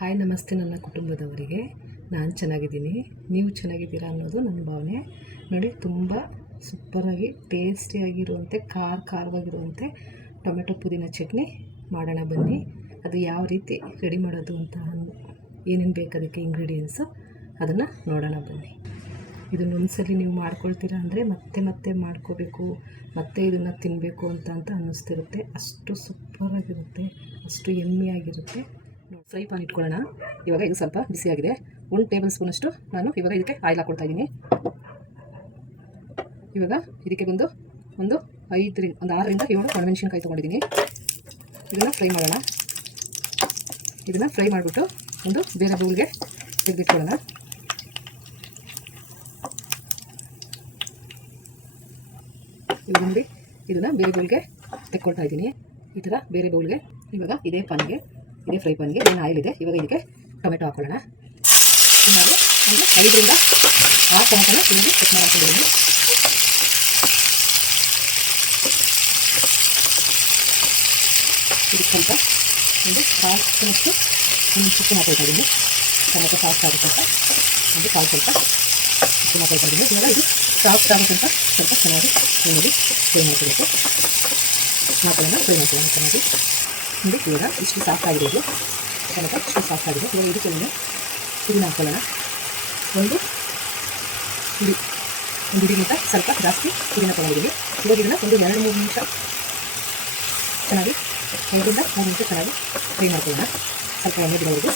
Hi ನಮಸ್ತೆ ನನ್ನ ಕುಟುಂಬದವರಿಗೆ. ನಾನು ಚೆನ್ನಾಗಿದ್ದೀನಿ, ನೀವು ಚೆನ್ನಾಗಿದ್ದೀರಾ ಅನ್ನೋದು ನನ್ನ ಭಾವನೆ. ನೋಡಿ, ತುಂಬ ಸೂಪರಾಗಿ ಟೇಸ್ಟಿಯಾಗಿರುವಂತೆ ಖಾರವಾಗಿರುವಂತೆ ಟೊಮೆಟೊ ಪುದೀನ ಚಟ್ನಿ ಮಾಡೋಣ ಬನ್ನಿ. ಅದು ಯಾವ ರೀತಿ ರೆಡಿ ಮಾಡೋದು ಅಂತ ಏನೇನು ಬೇಕು ಅದಕ್ಕೆ ಇಂಗ್ರೀಡಿಯೆಂಟ್ಸು ಅದನ್ನು ನೋಡೋಣ ಬನ್ನಿ. ಇದನ್ನು ಒಂದ್ಸಲಿ ನೀವು ಮಾಡ್ಕೊಳ್ತೀರಾ ಅಂದರೆ ಮತ್ತೆ ಮಾಡ್ಕೋಬೇಕು, ಮತ್ತೆ ಇದನ್ನು ತಿನ್ನಬೇಕು ಅಂತ ಅನ್ನಿಸ್ತಿರುತ್ತೆ. ಅಷ್ಟು ಸೂಪರಾಗಿರುತ್ತೆ, ಅಷ್ಟು ಯಮ್ಮಿಯಾಗಿರುತ್ತೆ. ಫ್ರೈ ಪ್ಯಾನ್ ಇಟ್ಕೊಳ್ಳೋಣ. ಇವಾಗ ಇದು ಸ್ವಲ್ಪ ಬಿಸಿಯಾಗಿದೆ. 1 ಟೇಬಲ್ ಸ್ಪೂನಷ್ಟು ನಾನು ಇವಾಗ ಇದಕ್ಕೆ ಆಯಿಲ್ ಹಾಕ್ಕೊಳ್ತಾ ಇದ್ದೀನಿ. ಇವಾಗ ಇದಕ್ಕೆ ಒಂದು 6ರಿಂದ 7 ಒಣಮೆಣಸಿನಕಾಯಿ ತೊಗೊಂಡಿದ್ದೀನಿ. ಇದನ್ನು ಫ್ರೈ ಮಾಡೋಣ. ಇದನ್ನು ಫ್ರೈ ಮಾಡಿಬಿಟ್ಟು ಒಂದು ಬೇರೆ ಬೌಲ್ಗೆ ತೆಗೆದಿಟ್ಕೊಳ್ಳೋಣ. ಇವಾಗ ನೋಡಿ, ಇದನ್ನು ಬೇರೆ ಬೌಲ್ಗೆ ತೆಕ್ಕೊಳ್ತಾ ಇದ್ದೀನಿ. ಈ ಥರ ಬೇರೆ ಬೌಲ್ಗೆ. ಇವಾಗ ಇದೇ ಫ್ರೈ ಪ್ಯಾನ್ಗೆ ಏನು ಆಯಿಲ್ ಇದೆ. ಇವಾಗ ಇದಕ್ಕೆ ಟೊಮೆಟೊ ಹಾಕೊಳ್ಳೋಣ. ಇವಾಗ ಒಂದು 5ರಿಂದ 6 ಟೊಮೆಟೊನ ಇದಕ್ಕೆ ಕಟ್ ಮಾಡಿ ಹಾಕೊಂಡಿದ್ದೀನಿ. ಇದಕ್ಕೆ ಸ್ವಲ್ಪ ಒಂದು 1/2 ಸ್ಪೂನಷ್ಟು ಉಪ್ಪು ಹಾಕೊಳ್ತಾ ಇದ್ದೀನಿ. ಟೊಮೆಟೊ ಸಾಫ್ಟ್ ಆಗುತ್ತೆ ಅಂತ ಒಂದು 1/4 ಸ್ವಲ್ಪ ಉಪ್ಪು ಹಾಕೊಳ್ತಾ ಇದ್ದೀನಿ. ಇವಾಗ ಇದು ಸಾಫ್ಟ್ ಆಗುತ್ತಂತ ಸ್ವಲ್ಪ ಚೆನ್ನಾಗಿ ಎಣ್ಣೆಗೆ ಫ್ರೈ ಮಾಡ್ಕೊಳ್ಬೇಕು. ಫ್ರೈ ಮಾಡ್ಕೊಳ್ಳೋಣ ಚೆನ್ನಾಗಿ. ನೋಡಿ, ಇವಾಗ ಇಷ್ಟು ಸಾಫ್ಟ್ ಆಗಿದೆ. ಇದು ಟೊಮೆಟೊ ಇಷ್ಟು ಸಾಫ್ಟ್ ಆಗಿದೆ. ಇವಾಗ ಇದಕ್ಕೆ ಒಂದು ಪುದೀನ ಹಾಕ್ಕೊಳ್ಳೋಣ. ಒಂದು ಹಿಡಿಗಿಂತ ಸ್ವಲ್ಪ ಜಾಸ್ತಿ ಪುದೀನ ತೊಗೊಂಡಿದ್ದೀನಿ. ಇವಾಗ ಇದನ್ನು ಒಂದು 2-3 ನಿಮಿಷ ಚೆನ್ನಾಗಿ 2-3 ನಿಮಿಷ ಚೆನ್ನಾಗಿ ಫ್ರೈ ಮಾಡ್ಕೊಳ್ಳೋಣ. ಸ್ವಲ್ಪ ಎಣ್ಣೆ ಬಿಡೋದು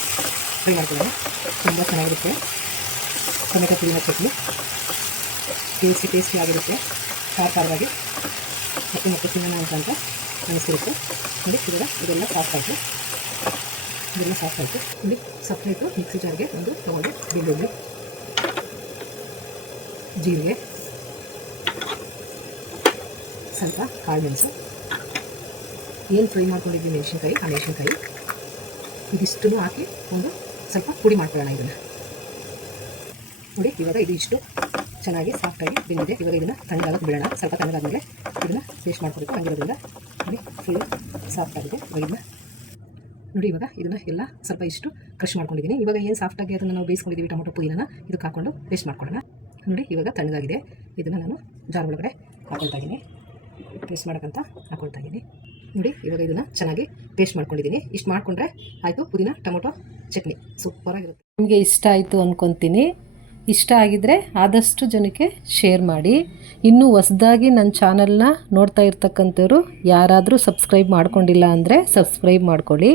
ಫ್ರೈ ಮಾಡ್ಕೊಳ್ಳೋಣ. ತುಂಬ ಚೆನ್ನಾಗಿರುತ್ತೆ ಟೊಮೆಟೊ ಪುದೀನ ಚಟ್ನಿ. ಟೇಸ್ಟಿ ಆಗಿರುತ್ತೆ, ಖಾರವಾಗಿ ಮತ್ತೆ ತಿನ್ನೋಣ ಅಂತ ಅನಿಸಿರುತ್ತೆ. ನೋಡಿ, ಇವಾಗ ಇದೆಲ್ಲ ಸಾಫ್ಟ್ ಆಯಿತು. ನೋಡಿ, ಸಪ್ರೇಟು ಮಿಕ್ಸಿ ಜಾರ್ಗೆ ಒಂದು ತೊಗೊಂಡು ಬೆಳ್ಳುಳ್ಳಿ, ಜೀರಿಗೆ, ಸ್ವಲ್ಪ ಕಾಳು ಮೆಣಸು, ಏನು ಫ್ರೈ ಮಾಡ್ಕೊಂಡಿದ್ದೀವಿ ಮೆಣಸಿನ್ಕಾಯಿ, ಆ ಮೆಣಸಿನ್ಕಾಯಿ ಇದಿಷ್ಟು ಹಾಕಿ ಒಂದು ಸ್ವಲ್ಪ ಪುಡಿ ಮಾಡ್ಕೊಳ್ಳೋಣ. ಇದನ್ನು ನೋಡಿ, ಇವಾಗ ಇದು ಇಷ್ಟು ಚೆನ್ನಾಗಿ ಸಾಫ್ಟಾಗಿ ಬೆಂದಿದೆ. ಇವಾಗ ಇದನ್ನು ತಣ್ಣಗಾಗಕ್ಕೆ ಬಿಡೋಣ. ಸ್ವಲ್ಪ ತಣ್ಣಗಾದ್ಮೇಲೆ ಇದನ್ನು ಪೇಸ್ಟ್ ಮಾಡ್ಕೋಬೇಕು. ಹಂಗಿರೋದ್ರಿಂದ ನೋಡಿ, ಫುಲ್ ಸಾಫ್ಟ್ ಆಗಿದೆ. ನೋಡಿ, ಇವಾಗ ಇದನ್ನು ಎಲ್ಲ ಸ್ವಲ್ಪ ಇಷ್ಟು ಕ್ರಷ್ ಮಾಡ್ಕೊಂಡಿದ್ದೀನಿ. ಇವಾಗ ಏನು ಸಾಫ್ಟಾಗಿ ಅದನ್ನು ನಾವು ಬೇಯಿಸ್ಕೊಂಡಿದ್ದೀವಿ ಟೊಮೆಟೊ ಪುದೀನ, ಇದು ಹಾಕ್ಕೊಂಡು ಪೇಸ್ಟ್ ಮಾಡ್ಕೊಳ್ಳೋಣ. ನೋಡಿ, ಇವಾಗ ತಣ್ಣಗಾಗಿದೆ. ಇದನ್ನು ನಾನು ಜಾರ್ ಒಳಗಡೆ ಹಾಕ್ಕೊಳ್ತಾ ಇದ್ದೀನಿ. ಪೇಸ್ಟ್ ಮಾಡೋಕ್ಕಂತ ಹಾಕ್ಕೊಳ್ತಾ ಇದ್ದೀನಿ. ನೋಡಿ, ಇವಾಗ ಇದನ್ನು ಚೆನ್ನಾಗಿ ಪೇಸ್ಟ್ ಮಾಡ್ಕೊಂಡಿದ್ದೀನಿ. ಇಷ್ಟು ಮಾಡಿಕೊಂಡ್ರೆ ಆಯಿತು ಪುದೀನ ಟೊಮೊಟೊ ಚಟ್ನಿ. ಸೂಪರಾಗಿರುತ್ತೆ. ನಿಮಗೆ ಇಷ್ಟ ಆಯಿತು ಅಂದ್ಕೊತೀನಿ. ಇಷ್ಟ ಆಗಿದ್ದರೆ ಆದಷ್ಟು ಜನಕ್ಕೆ ಶೇರ್ ಮಾಡಿ. ಇನ್ನೂ ಹೊಸದಾಗಿ ನನ್ನ ಚಾನಲ್ನ ನೋಡ್ತಾ ಇರ್ತಕ್ಕಂಥವ್ರು ಯಾರಾದರೂ ಸಬ್ಸ್ಕ್ರೈಬ್ ಮಾಡ್ಕೊಂಡಿಲ್ಲ ಅಂದರೆ ಸಬ್ಸ್ಕ್ರೈಬ್ ಮಾಡ್ಕೊಳ್ಳಿ.